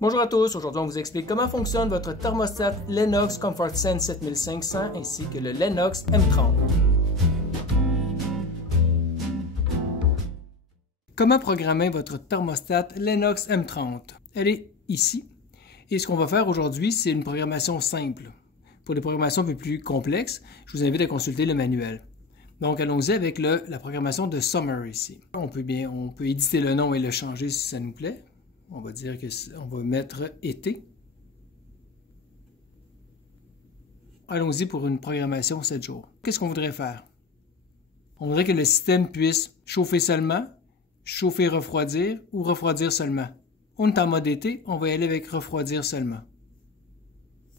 Bonjour à tous, aujourd'hui on vous explique comment fonctionne votre thermostat Lennox ComfortSense 7500 ainsi que le Lennox M30. Comment programmer votre thermostat Lennox M30? Elle est ici. Et ce qu'on va faire aujourd'hui, c'est une programmation simple. Pour les programmations un peu plus complexes, je vous invite à consulter le manuel. Donc allons-y avec la programmation de Summer ici. On peut éditer le nom et le changer si ça nous plaît. On va dire qu'on va mettre été. Allons-y pour une programmation 7 jours. Qu'est-ce qu'on voudrait faire? On voudrait que le système puisse chauffer seulement, chauffer, refroidir ou refroidir seulement. On est en mode été, on va y aller avec refroidir seulement.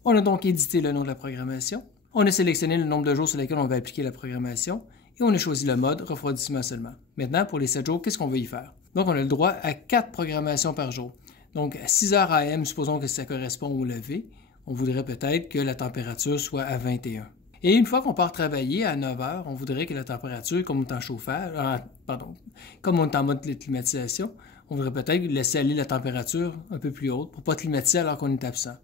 On a donc édité le nom de la programmation. On a sélectionné le nombre de jours sur lesquels on va appliquer la programmation et on a choisi le mode refroidissement seulement. Maintenant, pour les 7 jours, qu'est-ce qu'on va y faire? Donc, on a le droit à 4 programmations par jour. Donc, à 6 heures AM, supposons que ça correspond au lever, on voudrait peut-être que la température soit à 21. Et une fois qu'on part travailler à 9 heures, on voudrait que la température, comme on est en chauffage, comme on est en mode climatisation, on voudrait peut-être laisser aller la température un peu plus haute pour ne pas climatiser alors qu'on est absent.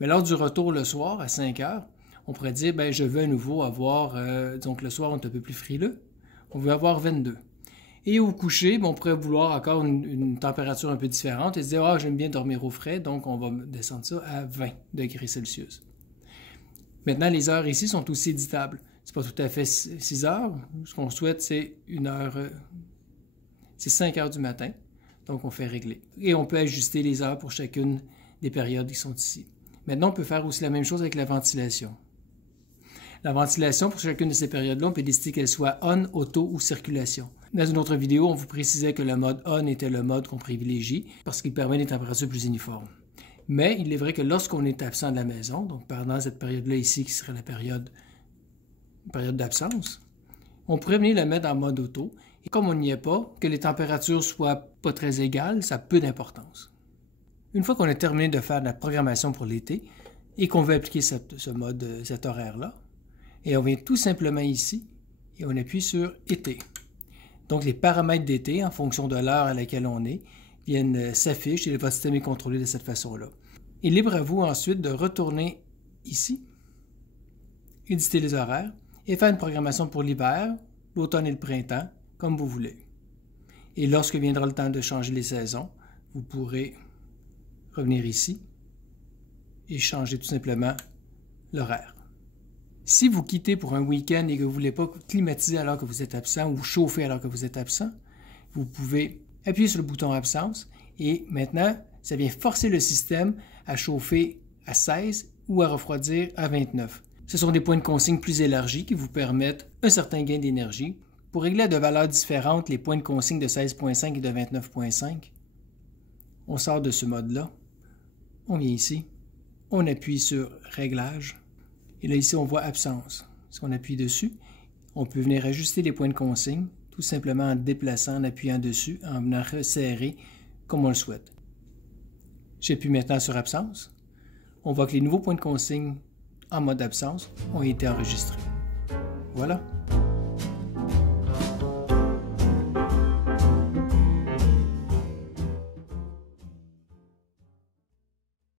Mais lors du retour le soir, à 5 heures, on pourrait dire, je veux à nouveau avoir, donc le soir, on est un peu plus frileux, on veut avoir 22. Et au coucher, on pourrait vouloir encore une température un peu différente et se dire, j'aime bien dormir au frais, donc on va descendre ça à 20 degrés Celsius. Maintenant, les heures ici sont aussi éditables. C'est pas tout à fait 6 heures. Ce qu'on souhaite, c'est 5 heures du matin. Donc, on fait régler. Et on peut ajuster les heures pour chacune des périodes qui sont ici. Maintenant, on peut faire aussi la même chose avec la ventilation. La ventilation, pour chacune de ces périodes-là, on peut décider qu'elle soit on, auto ou circulation. Dans une autre vidéo, on vous précisait que le mode on était le mode qu'on privilégie parce qu'il permet des températures plus uniformes. Mais il est vrai que lorsqu'on est absent de la maison, donc pendant cette période-là ici, qui serait la période d'absence, on pourrait venir le mettre en mode auto. Et comme on n'y est pas, que les températures soient pas très égales, ça a peu d'importance. Une fois qu'on a terminé de faire de la programmation pour l'été et qu'on veut appliquer cet horaire-là, et on vient tout simplement ici et on appuie sur été. Donc les paramètres d'été, en fonction de l'heure à laquelle on est, viennent s'afficher et votre système est contrôlé de cette façon-là. Et libre à vous ensuite de retourner ici, éditer les horaires et faire une programmation pour l'hiver, l'automne et le printemps, comme vous voulez. Et lorsque viendra le temps de changer les saisons, vous pourrez revenir ici et changer tout simplement l'horaire. Si vous quittez pour un week-end et que vous ne voulez pas climatiser alors que vous êtes absent ou chauffer alors que vous êtes absent, vous pouvez appuyer sur le bouton absence et maintenant, ça vient forcer le système à chauffer à 16 ou à refroidir à 29. Ce sont des points de consigne plus élargis qui vous permettent un certain gain d'énergie. Pour régler à de valeurs différentes les points de consigne de 16.5 et de 29.5, on sort de ce mode-là, on vient ici, on appuie sur Réglages. Et là, ici, on voit Absence. Si on appuie dessus, on peut venir ajuster les points de consigne, tout simplement en déplaçant, en appuyant dessus, en venant resserrer comme on le souhaite. J'appuie maintenant sur Absence. On voit que les nouveaux points de consigne en mode absence ont été enregistrés. Voilà.